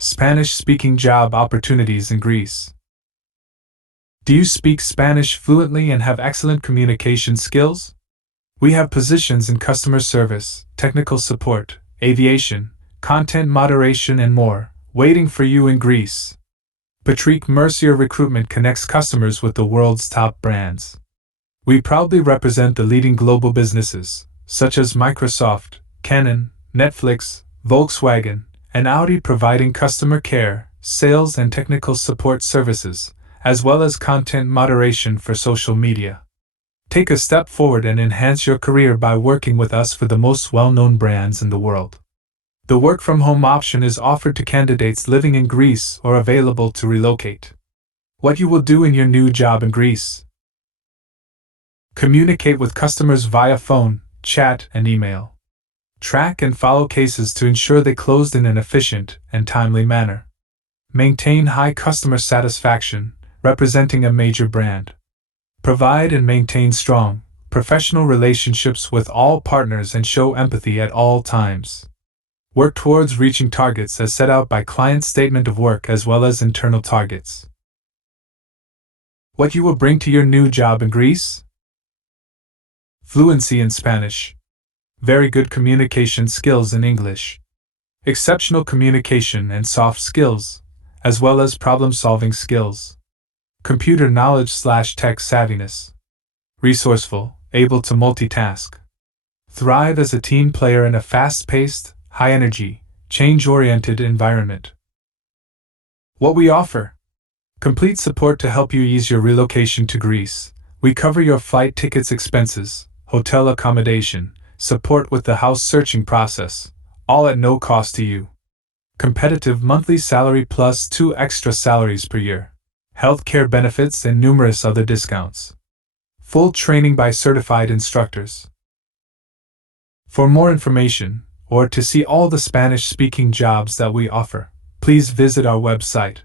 Spanish-speaking job opportunities in Greece. Do you speak Spanish fluently and have excellent communication skills? We have positions in customer service, technical support, aviation, content moderation, and more, waiting for you in Greece. Patrique Mercier Recruitment connects customers with the world's top brands. We proudly represent the leading global businesses, such as Microsoft, Canon, Netflix, Volkswagen, and Audi, providing customer care, sales, and technical support services, as well as content moderation for social media. Take a step forward and enhance your career by working with us for the most well-known brands in the world. The work-from-home option is offered to candidates living in Greece or available to relocate. What you will do in your new job in Greece: communicate with customers via phone, chat, and email. Track and follow cases to ensure they closed in an efficient and timely manner. Maintain high customer satisfaction, representing a major brand. Provide and maintain strong, professional relationships with all partners and show empathy at all times. Work towards reaching targets as set out by client statement of work as well as internal targets. What you will bring to your new job in Greece: fluency in Spanish. Very good communication skills in English. Exceptional communication and soft skills, as well as problem-solving skills. Computer knowledge/tech savviness. Resourceful, able to multitask. Thrive as a team player in a fast-paced, high-energy, change-oriented environment. What we offer: complete support to help you ease your relocation to Greece. We cover your flight tickets expenses, hotel accommodation, support with the house searching process, all at no cost to you. Competitive monthly salary plus 2 extra salaries per year. Healthcare benefits and numerous other discounts. Full training by certified instructors. For more information, or to see all the Spanish-speaking jobs that we offer, please visit our website.